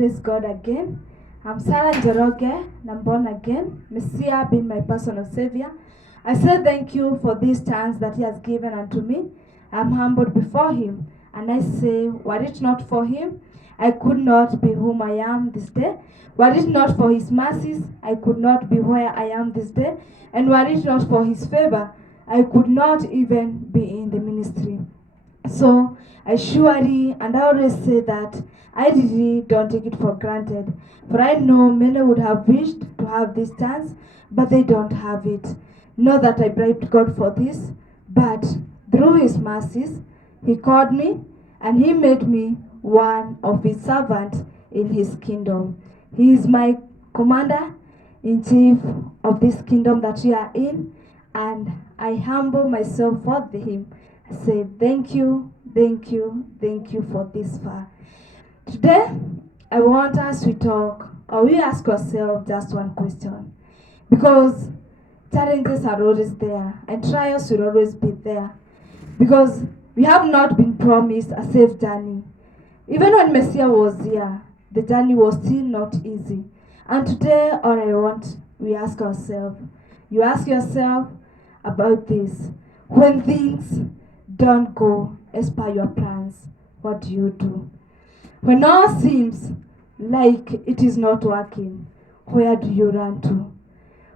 Praise God again. I'm Sarah Njoroge, and I'm born again. Messiah being my personal savior. I say thank you for this chance that He has given unto me. I'm humbled before Him, and I say, were it not for Him, I could not be whom I am this day. Were it not for His mercies, I could not be where I am this day. And were it not for His favor, I could not even be in the ministry. So I surely, and I always say that I really don't take it for granted. For I know many would have wished to have this chance, but they don't have it. Not that I bribed God for this, but through His mercies, He called me and He made me one of His servants in His kingdom. He is my commander in chief of this kingdom that we are in, and I humble myself for Him. I say thank you, thank you, thank you for this far. Today, I want us to talk, or we ask ourselves just one question. Because challenges are always there, and trials will always be there. Because we have not been promised a safe journey. Even when Messiah was here, the journey was still not easy. And today, all I want, we ask ourselves. You ask yourself about this. When things don't go as per your plans, what do? When all seems like it is not working, where do you run to?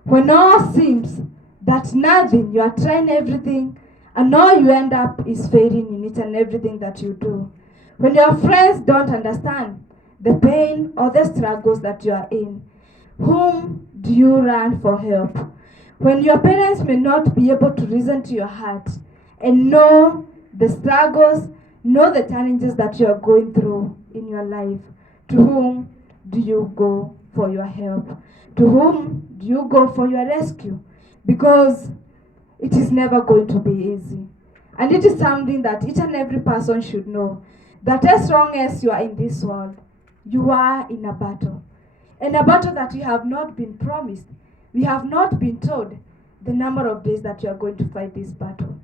When all seems that nothing, you are trying everything, and all you end up is failing in it and everything that you do. When your friends don't understand the pain or the struggles that you are in, whom do you run for help? When your parents may not be able to listen to your heart and know the struggles, know the challenges that you are going through in your life, to whom do you go for your help? To whom do you go for your rescue? Because it is never going to be easy. And it is something that each and every person should know, that as long as you are in this world, you are in a battle. And a battle that you have not been promised. We have not been told the number of days that you are going to fight this battle.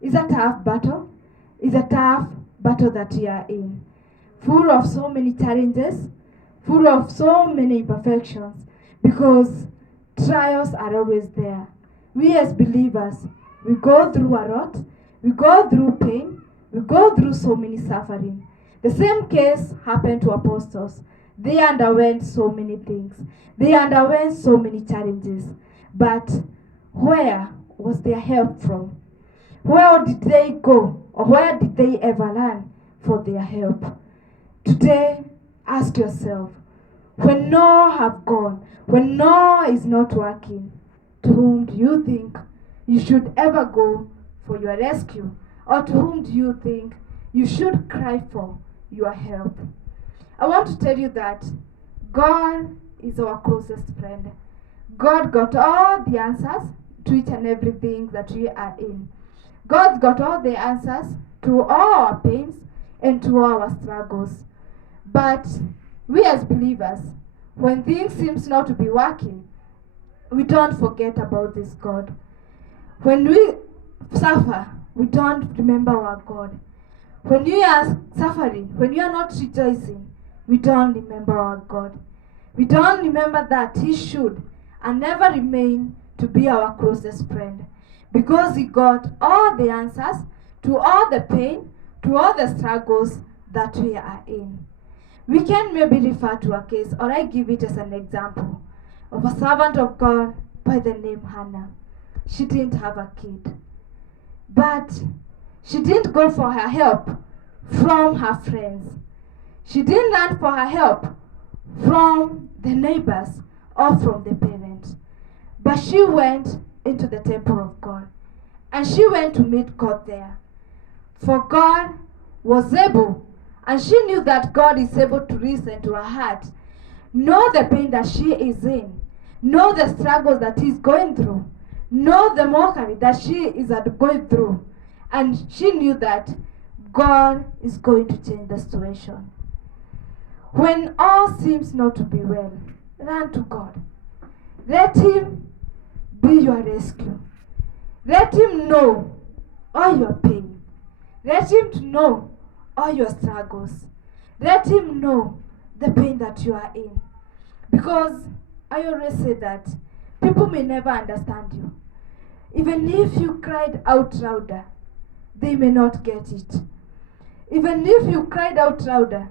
It's a tough battle. It's a tough battle that we are in. Full of so many challenges, full of so many imperfections, because trials are always there. We as believers, we go through a lot, we go through pain, we go through so many suffering. The same case happened to apostles. They underwent so many things. They underwent so many challenges. But where was their help from? Where did they go? Or where did they ever run for their help? Today, ask yourself, when no have gone, when no is not working, to whom do you think you should ever go for your rescue? Or to whom do you think you should cry for your help? I want to tell you that God is our closest friend. God got all the answers to each and everything that we are in. God got all the answers to all our pains and to all our struggles. But we as believers, when things seem not to be working, we don't forget about this God. When we suffer, we don't remember our God. When you are suffering, when you are not rejoicing, we don't remember our God. We don't remember that He should and never remain to be our closest friend, because He got all the answers to all the pain, to all the struggles that we are in. We can maybe refer to a case, or I give it as an example, of a servant of God by the name Hannah. She didn't have a kid, but she didn't go for her help from her friends. She didn't run for her help from the neighbors or from the parents. But she went into the temple of God. And she went to meet God there. For God was able, and she knew that God is able to listen to her heart, know the pain that she is in, know the struggles that he's going through, know the mockery that she is going through. And she knew that God is going to change the situation. When all seems not to be well, run to God. Let Him be your rescue. Let Him know all your pain. Let Him know all your struggles. Let Him know the pain that you are in. Because I always say that people may never understand you. Even if you cried out louder, they may not get it. Even if you cried out louder,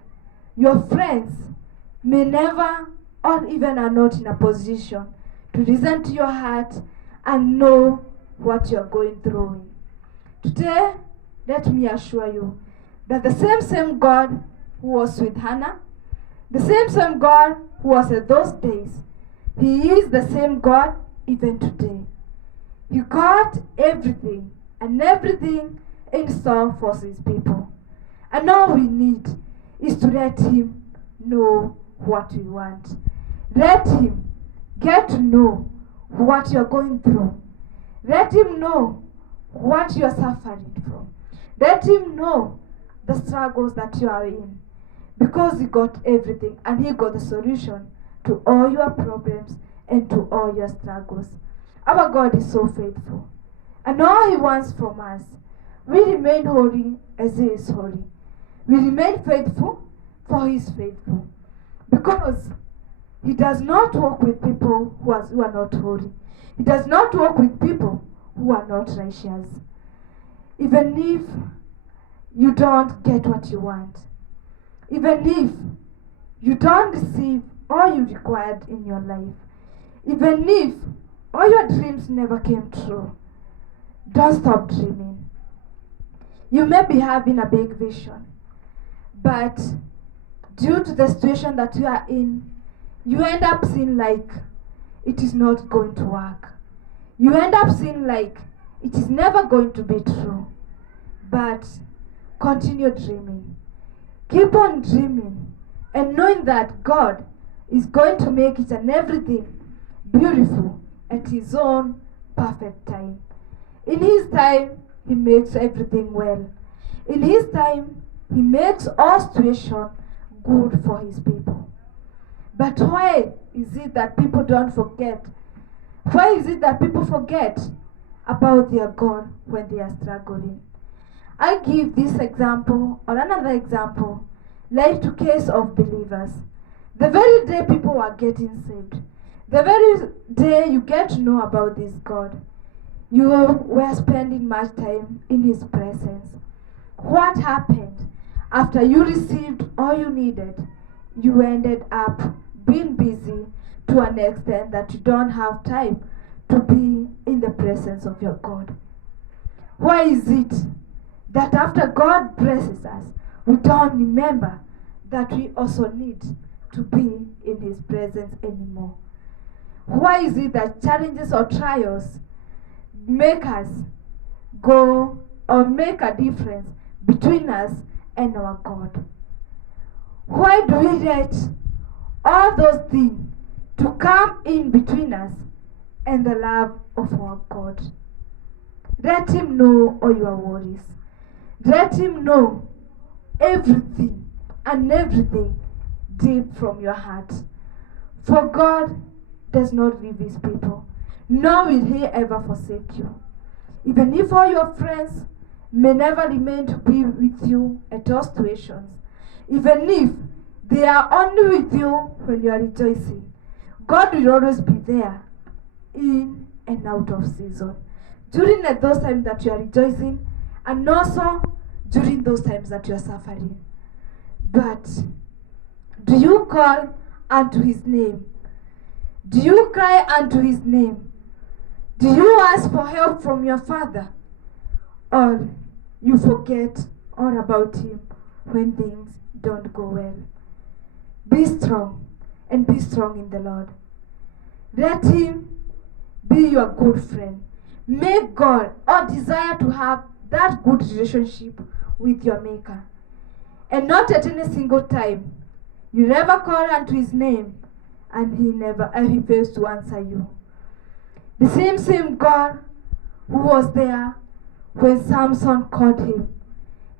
your friends may never or even are not in a position to listen to your heart and know what you're going through. Today, let me assure you that the same God who was with Hannah, the same God who was at those days, He is the same God even today. He got everything and everything in store for His people. And all we need is to let Him know what we want. Let Him get to know what you're going through. Let Him know what you're suffering from. Let Him know the struggles that you are in. Because He got everything and He got the solution to all your problems and to all your struggles. Our God is so faithful. And all He wants from us, we remain holy as He is holy. We remain faithful for He is faithful. Because He does not walk with people who are not holy. He does not walk with people who are not righteous. Even if you don't get what you want, even if you don't receive all you required in your life, even if all your dreams never came true, don't stop dreaming. You may be having a big vision, but due to the situation that you are in, you end up seeing like it is not going to work. You end up seeing like it is never going to be true. But continue dreaming. Keep on dreaming and knowing that God is going to make it and everything beautiful at His own perfect time. In His time, He makes everything well. In His time, He makes all situations good for His people. But why is it that people don't forget? Why is it that people forget about their God when they are struggling? I give this example or another example, like to case of believers. The very day people are getting saved, the very day you get to know about this God, you were spending much time in His presence. What happened after you received all you needed? You ended up being busy to an extent that you don't have time to be in the presence of your God. Why is it that after God blesses us, we don't remember that we also need to be in His presence anymore? Why is it that challenges or trials make us go or make a difference between us and our God? Why do we let all those things to come in between us and the love of our God? Let Him know all your worries. Let Him know everything and everything deep from your heart. For God does not leave His people, nor will He ever forsake you. Even if all your friends may never remain to be with you at all situations, even if they are only with you when you are rejoicing, God will always be there in and out of season. During those times that you are rejoicing, and also during those times that you are suffering. But do you call unto His name? Do you cry unto His name? Do you ask for help from your Father? Or you forget all about Him when things don't go well? Be strong and be strong in the Lord. Let Him be your good friend. Make God or desire to have that good relationship with your Maker. And not at any single time you never call unto His name and He fails to answer you. The same God who was there when Samson called him,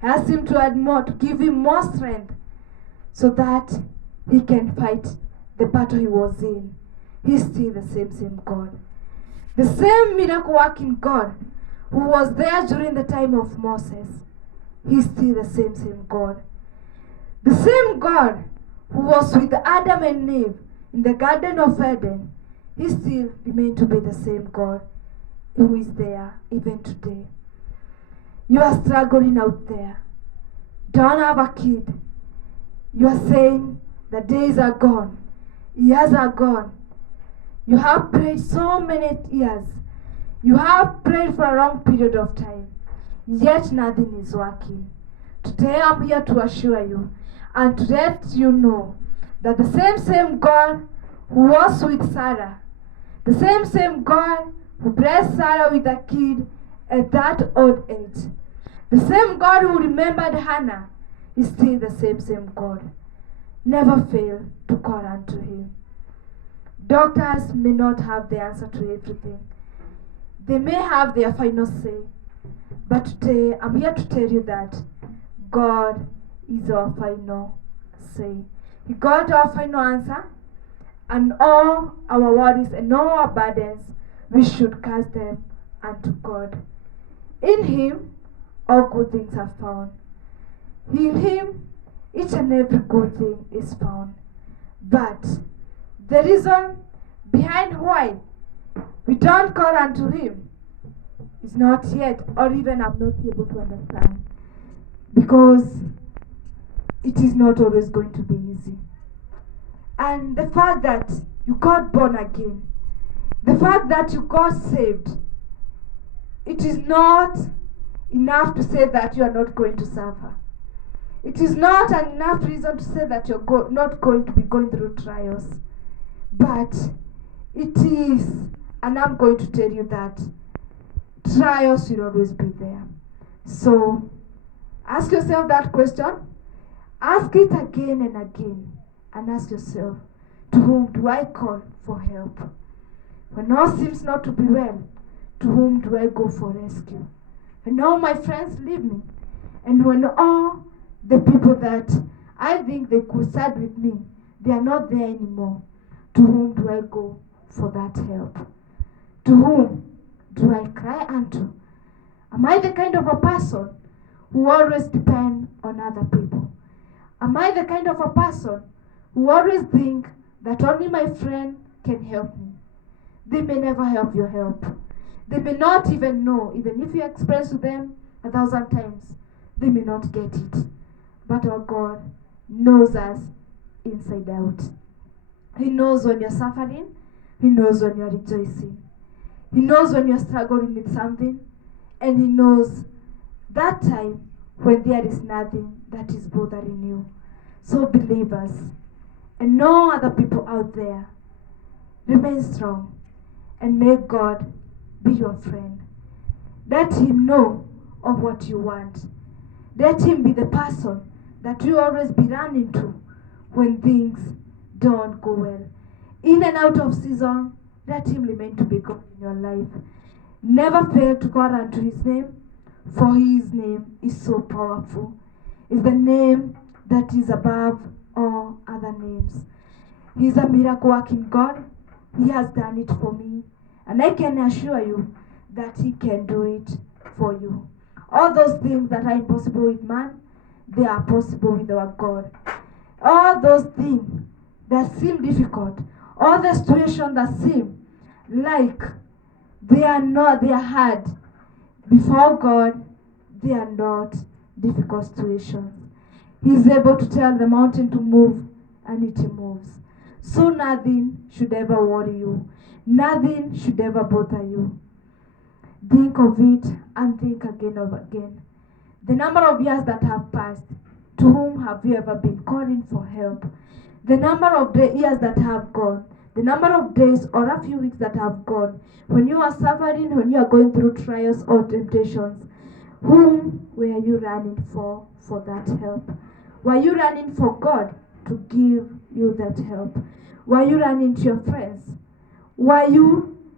asked him to add more, to give him more strength so that he can fight the battle he was in. He's still the same God. The same miracle working God who was there during the time of Moses, He's still the same God. The same God who was with Adam and Eve in the Garden of Eden, he still remains to be the same God who is there even today. You are struggling out there. Don't have a kid. You are saying the days are gone. Years are gone. You have prayed so many years. You have prayed for a long period of time. Yet nothing is working. Today I'm here to assure you and to let you know that the same God who was with Sarah, the same God who blessed Sarah with a kid at that old age, the same God who remembered Hannah is still the same God. Never fail to call unto him. Doctors may not have the answer to everything. They may have their final say. But today I'm here to tell you that God is our final say. He got our final answer, and all our worries and all our burdens, we should cast them unto God. In him, all good things are found. In him, each and every good thing is found. But the reason behind why we don't call unto him is not yet, or even I'm not able to understand. Because it is not always going to be easy. And the fact that you got born again, the fact that you got saved, it is not enough to say that you are not going to suffer. It is not enough reason to say that you're not going to be going through trials. But it is, and I'm going to tell you that trials will always be there. So ask yourself that question. Ask it again and again. And ask yourself, to whom do I call for help? When all seems not to be well, to whom do I go for rescue? When all my friends leave me, and when all the people that I think they could side with me, they are not there anymore, to whom do I go for that help? To whom do I cry unto? Am I the kind of a person who always depend on other people? Am I the kind of a person who always think that only my friend can help me? They may never help your help. They may not even know, even if you express to them 1,000 times, they may not get it. But our God knows us inside out. He knows when you're suffering. He knows when you're rejoicing. He knows when you're struggling with something. And he knows that time when there is nothing that is bothering you. So believers, and no other people out there, remain strong and make God be your friend. Let him know of what you want. Let him be the person that you always be running to when things don't go well. In and out of season, let him remain to be God in your life. Never fail to call unto his name, for his name is so powerful. It's the name that is above all other names. He's a miracle working God. He has done it for me. And I can assure you that he can do it for you. All those things that are impossible with man, they are possible with our God. All those things that seem difficult, all the situations that seem like they are hard, before God, they are not difficult situations. He is able to tell the mountain to move, and it moves. So nothing should ever worry you. Nothing should ever bother you. Think of it and think again and again. The number of years that have passed, to whom have you ever been calling for help? The number of years that have gone, the number of days or a few weeks that have gone, when you are suffering, when you are going through trials or temptations, whom were you running for that help? Were you running for God to give you that help? Were you running to your friends?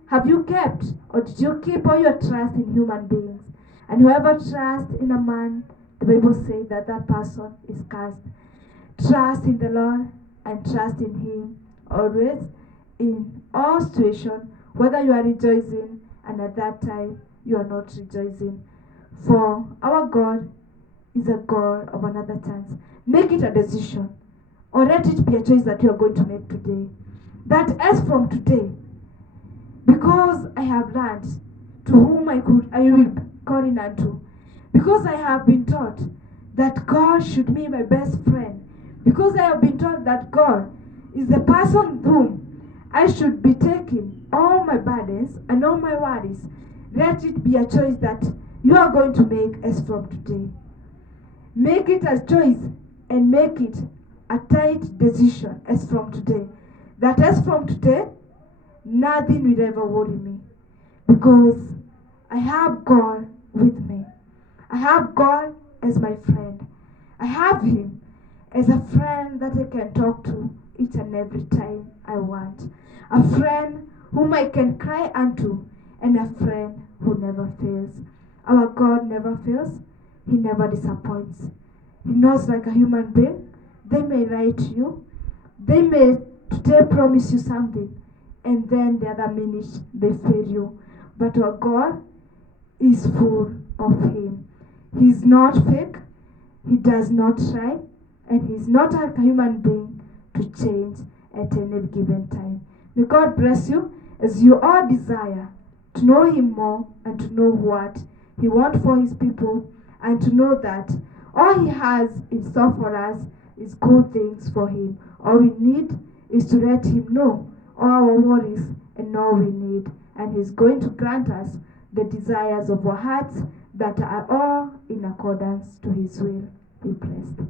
Have you kept, or did you keep all your trust in human beings? And whoever trusts in a man, the Bible says that that person is cursed. Trust in the Lord and trust in him always, in all situations, whether you are rejoicing and at that time you are not rejoicing. For our God is a God of another chance. Make it a decision or let it be a choice that you are going to make today. That as from today, because I have learned to whom I will be calling unto, because I have been taught that God should be my best friend, because I have been taught that God is the person whom I should be taking all my burdens and all my worries. Let it be a choice that you are going to make as from today. Make it a choice and make it a tight decision as from today. That as from today, nothing will ever worry me, because I have God with me. I have God as my friend. I have Him as a friend that I can talk to each and every time I want. A friend whom I can cry unto, and a friend who never fails. Our God never fails. He never disappoints. He knows, like a human being, they may lie to you. They may today promise you something, and then the other minute they fail you. But our God is full of Him. He's not fake. He does not try, and He's not like a human being to change at any given time. May God bless you as you all desire to know Him more and to know what He wants for His people, and to know that all He has in store for us is good things for Him. All we need is to let Him know all our worries and all we need, and He's going to grant us the desires of our hearts that are all in accordance to His will. Be blessed.